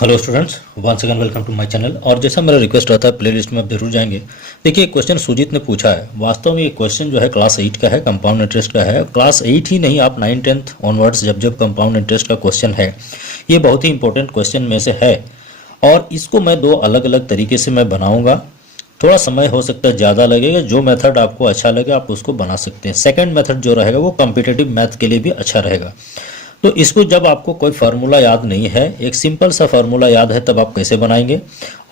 Hello students, once again welcome to my channel. और जैसा मेरा रिक्वेस्ट रहता है प्लेलिस्ट में आप जरूर जाएंगे। देखिए, क्वेश्चन सुजीत ने पूछा है। वास्तव में ये क्वेश्चन जो है क्लास 8 का है, कंपाउंड इंटरेस्ट का है। क्लास 8 ही नहीं, आप 9 10th ऑनवर्ड्स जब जब कंपाउंड इंटरेस्ट का क्वेश्चन है, ये बहुत ही इंपॉर्टेंट क्वेश्चन में से है। और इसको मैं दो अलग अलग तरीके से मैं बनाऊँगा। थोड़ा समय हो सकता है ज़्यादा लगेगा। जो मेथड आपको अच्छा लगे आप उसको बना सकते हैं। सेकेंड मेथड जो रहेगा वो कॉम्पिटिटिव मैथ के लिए भी अच्छा रहेगा। तो इसको जब आपको कोई फार्मूला याद नहीं है, एक सिंपल सा फार्मूला याद है, तब आप कैसे बनाएंगे।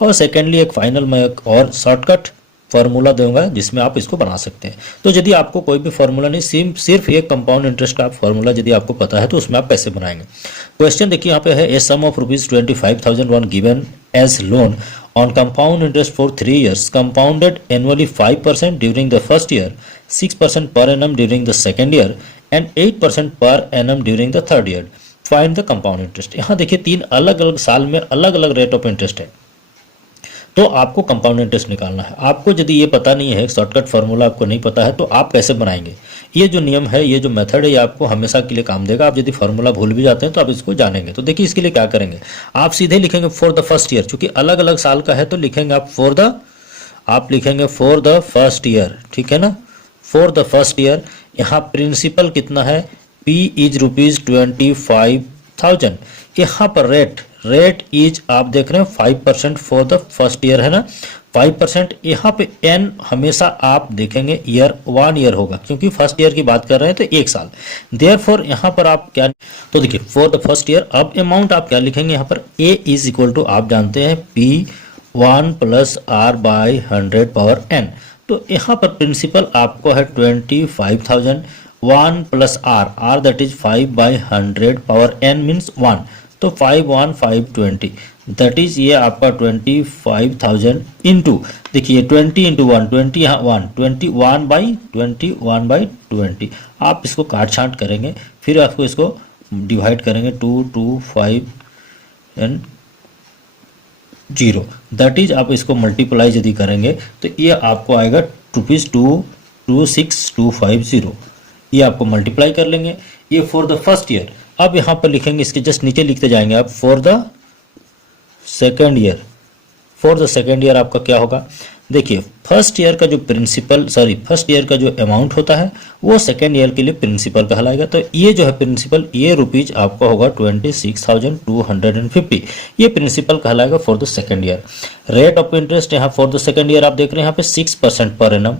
और सेकेंडली एक फाइनल में एक और शॉर्टकट फार्मूला दूंगा जिसमें आप इसको बना सकते हैं। तो यदि आपको कोई भी फार्मूला नहीं, सिर्फ एक कंपाउंड इंटरेस्ट का फार्मूला यदि आपको पता है तो उसमें आप कैसे बनाएंगे। क्वेश्चन देखिए यहाँ पे है, a sum of ₹25,001 given as loan on compound interest for 3 years, compounded annually 5% during the first year, 6% per annum during the second year and 8% per annum during the third year. Find the compound interest. यहाँ देखिए, तीन अलग अलग साल में अलग अलग rate of interest है, तो आपको कंपाउंड इंटरेस्ट निकालना है। आपको यदि ये पता नहीं है, शॉर्टकट फार्मूला आपको नहीं पता है, तो आप कैसे बनाएंगे। ये जो नियम है, ये जो मेथड है, ये आपको हमेशा के लिए काम देगा। आप यदि फार्मूला भूल भी जाते हैं तो आप इसको जानेंगे। तो देखिए, इसके लिए क्या करेंगे, आप सीधे लिखेंगे फॉर द फर्स्ट ईयर। चूंकि अलग अलग साल का है तो लिखेंगे आप लिखेंगे फॉर द फर्स्ट ईयर, ठीक है ना। फॉर द फर्स्ट ईयर, यहाँ प्रिंसिपल कितना है, P इज ₹25,000। यहाँ पर रेट इज आप देख रहे हैं 5% फॉर द फर्स्ट ईयर है ना, 5%। यहाँ पे n हमेशा आप देखेंगे ईयर 1 ईयर होगा, क्योंकि फर्स्ट ईयर की बात कर रहे हैं तो 1 साल। देयरफॉर यहाँ पर आप क्या, तो देखिए फॉर द फर्स्ट ईयर। अब अमाउंट आप क्या लिखेंगे, यहाँ पर a इज इक्वल टू आप जानते हैं P1 + R/100 पावर n। तो यहाँ पर प्रिंसिपल आपको है 25,000, 1 + R that is 5/100 power n means 1, तो 5/1 दैट इज ये आपका 25,000 इंटू, देखिए 20 इंटू 1, 20 यहाँ 1, 21/20। आप इसको काट छांट करेंगे, फिर आपको इसको डिवाइड करेंगे 2, 2, 5 एंड 0, दैट इज आप इसको मल्टीप्लाई यदि करेंगे तो ये आपको आएगा ₹2,62,6,250। ये आपको मल्टीप्लाई कर लेंगे, ये फॉर द फर्स्ट ईयर। अब यहाँ पर लिखेंगे, इसके जस्ट नीचे लिखते जाएंगे आप for the second year. For the second year आपका क्या होगा, देखिए फर्स्ट ईयर का जो अमाउंट होता है वो सेकेंड ईयर के लिए प्रिंसिपल कहलाएगा। तो ये जो है प्रिंसिपल, ये रुपीज आपका होगा 26,250। ये प्रिंसिपल कहलाएगा for the second year. Rate of interest यहाँ फॉर द सेकेंड ईयर आप देख रहे हैं यहाँ पे 6% पर एनम,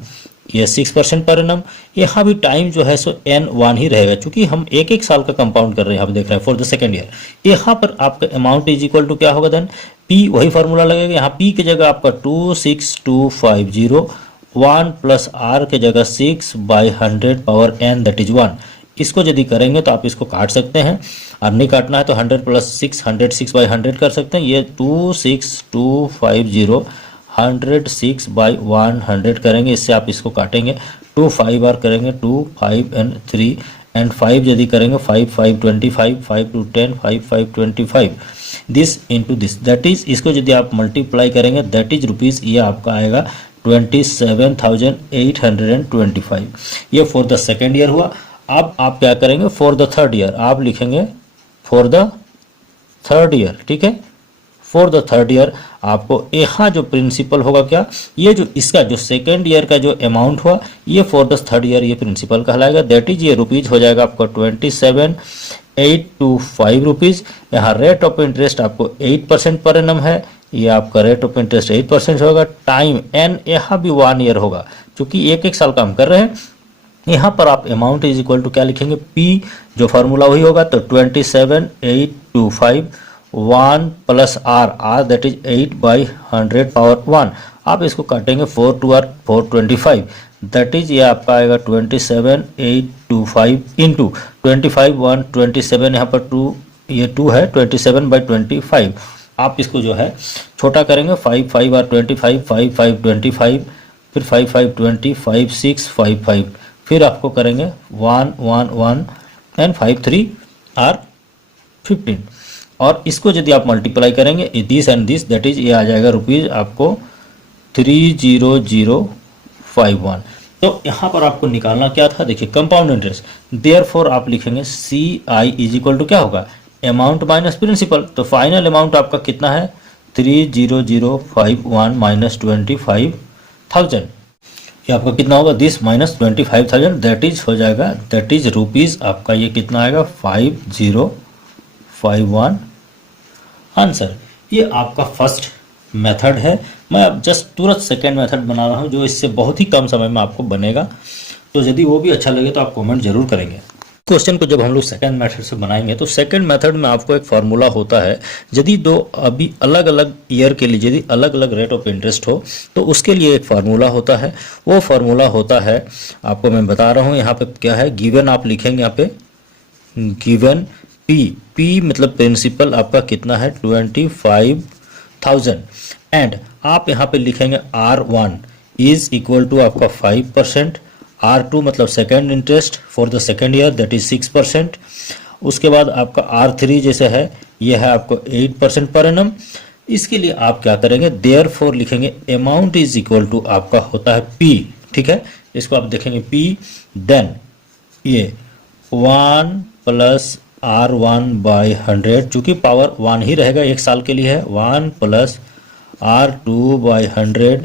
ये 6% पर एनम। यहाँ भी टाइम जो है सो N1 ही रहेगा, क्योंकि हम एक एक साल का कंपाउंड कर रहे हैं। आप देख रहे हैं फॉर द सेकेंड ईयर। यहाँ पर आपका अमाउंट इज इक्वल टू क्या होगा देन, P वही फार्मूला लगेगा। यहाँ P की जगह आपका 26250, 1 + R के जगह 6/100 पावर n दैट इज 1। इसको यदि करेंगे तो आप इसको काट सकते हैं, और नहीं काटना है तो 100 + 6, 106/100 कर सकते हैं। ये 26250 106/100 करेंगे, इससे आप इसको काटेंगे। 2 5 बार करेंगे, 2 5 एंड 3 एंड 5 यदि करेंगे 5 5 25, 5 2 10, 5 5 25, this into this, that is इसको यदि आप मल्टीप्लाई करेंगे दैट इज रुपीज, ये आपका आएगा 27,825। ये फॉर द सेकेंड ईयर हुआ। अब आप क्या करेंगे, फॉर द थर्ड ईयर आप लिखेंगे फॉर द थर्ड ईयर, ठीक है। फॉर द थर्ड ईयर आपको यहाँ जो प्रिंसिपल होगा क्या, ये जो इसका जो सेकेंड ईयर का जो अमाउंट हुआ, ये फॉर द थर्ड ईयर ये प्रिंसिपल कहलाएगा। दैट इज ये रुपीज हो जाएगा आपका 27,825 रुपीज। यहाँ रेट ऑफ इंटरेस्ट आपको 8% पर एनम है, ये आपका रेट ऑफ इंटरेस्ट 8% होगा। टाइम n यहाँ भी 1 ईयर होगा, क्योंकि एक एक साल काम कर रहे हैं। यहाँ पर आप अमाउंट इज इक्वल टू क्या लिखेंगे, P जो फार्मूला वही होगा, तो 27,825, 1 + R दैट इज 8/100 पावर 1। आप इसको काटेंगे 4 2 R 425, दैट इज ये आपका आएगा 27,825 इंटू 25 1 27, यहाँ पर 2 ये 2 है, 27/25। आप इसको जो है छोटा करेंगे, 5 5 R 25, 5 5 25, फिर 5 5 20, 5 6 5 5, फिर आपको करेंगे 1 1 1 एंड 5 3 R 15। और इसको यदि आप मल्टीप्लाई करेंगे this and this, that is ये आ जाएगा रुपीज आपको 30051। तो यहाँ पर आपको निकालना क्या था, देखिए कंपाउंड इंटरेस्ट। देयरफॉर आप लिखेंगे CI इज इक्वल टू क्या होगा, अमाउंट माइनस प्रिंसिपल, तो फाइनल अमाउंट आपका कितना है 30051 माइनस 25,000। ये आपका कितना होगा दिस माइनस 25,000, दैट इज हो जाएगा, दैट इज रुपीज़ आपका ये कितना आएगा 5051 आंसर। ये आपका फर्स्ट मेथड है। मैं अब जस्ट तुरंत सेकेंड मेथड बना रहा हूँ जो इससे बहुत ही कम समय में आपको बनेगा, तो यदि वो भी अच्छा लगे तो आप कमेंट जरूर करेंगे। क्वेश्चन को जब हम लोग सेकंड मेथड से बनाएंगे तो सेकंड मेथड में आपको एक फार्मूला होता है, यदि दो अभी अलग अलग ईयर के लिए यदि अलग अलग रेट ऑफ इंटरेस्ट हो तो उसके लिए एक फार्मूला होता है। वो फार्मूला होता है, आपको मैं बता रहा हूँ यहाँ पे क्या है, गिवन आप लिखेंगे यहाँ पे गिवन पी मतलब प्रिंसिपल आपका कितना है 25,000 एंड आप यहाँ पे लिखेंगे R1 इज इक्वल टू आपका 5%, R2 मतलब second interest for the second year that is 6%। उसके बाद आपका R3 जैसे है ये है आपको 8% पर एनम। इसके लिए आप क्या करेंगे, देयरफॉर लिखेंगे अमाउंट इज इक्वल टू आपका होता है P, ठीक है, इसको आप देखेंगे P, देन ये 1 प्लस R1 बाई 100, चूंकि पावर 1 ही रहेगा एक साल के लिए है, 1 plus R2 by 100,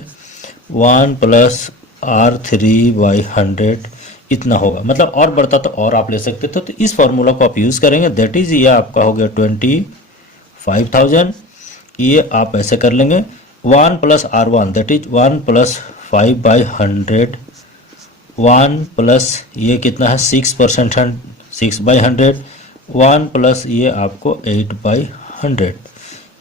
1 plus R3 by 100 इतना होगा। मतलब और बढ़ता तो और आप ले सकते थे, तो इस फॉर्मूला को आप यूज़ करेंगे, दैट इज ये आपका हो गया 25,000। ये आप ऐसे कर लेंगे 1 plus R1 that is 1 plus 5 by 100, 1 plus ये कितना है 6% है 6 बाई 100, 1 प्लस ये आपको 8 बाई 100,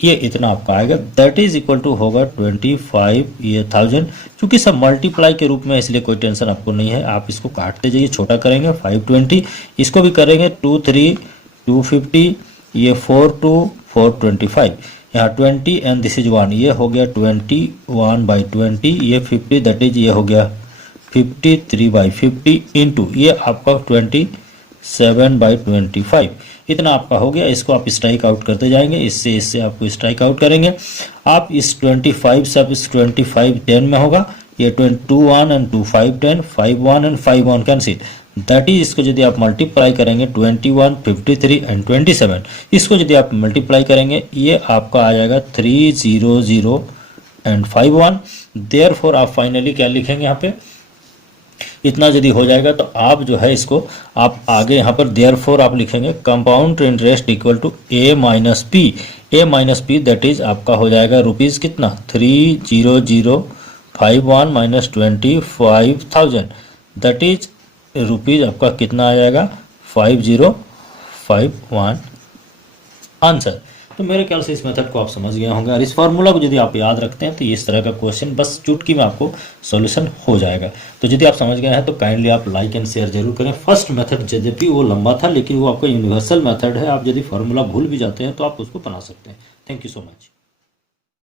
ये इतना आपका आएगा, दैट इज इक्वल टू होगा 25,000। चूंकि सब मल्टीप्लाई के रूप में इसलिए कोई टेंशन आपको नहीं है, आप इसको काटते जाइए, छोटा करेंगे 520, इसको भी करेंगे 2 3 250, ये 4 2 425, यहाँ 20 एंड दिस इज 1, ये हो गया 21 बाई 20, ये 50 दैट इज ये हो गया 53 बाई 50 इंटू ये आपका 27 बाई 25, इतना आपका हो गया। इसको आप स्ट्राइक आउट करते जाएंगे, इससे आपको स्ट्राइक आउट करेंगे आप। इस 25 से आप इस 25 10 में होगा, ये 2 1 and 2 5 10, 5 1 and 5 1 cancel, that is इसको यदि आप मल्टीप्लाई करेंगे 21 53 एंड 27, इसको यदि आप मल्टीप्लाई करेंगे ये आपका आ जाएगा 300 एंड 51। देयरफॉर आप फाइनली क्या लिखेंगे यहाँ पे, इतना यदि हो जाएगा तो आप जो है इसको आप आगे यहाँ पर देयरफॉर आप लिखेंगे compound interest equal to A minus P that is आपका हो जाएगा रुपीज़ कितना 30051 माइनस 25,000 दैट इज रुपीज़ आपका कितना आ जाएगा 5051 आंसर। तो मेरे ख्याल से इस मेथड को आप समझ गए होंगे, और इस फार्मूला को यदि आप याद रखते हैं तो इस तरह का क्वेश्चन बस चुटकी में आपको सॉल्यूशन हो जाएगा। तो यदि आप समझ गए हैं तो काइंडली आप लाइक एंड शेयर जरूर करें। फर्स्ट मेथड यद्यपि वो लंबा था लेकिन वो आपका यूनिवर्सल मेथड है, आप यदि फार्मूला भूल भी जाते हैं तो आप उसको बना सकते हैं। Thank you so much.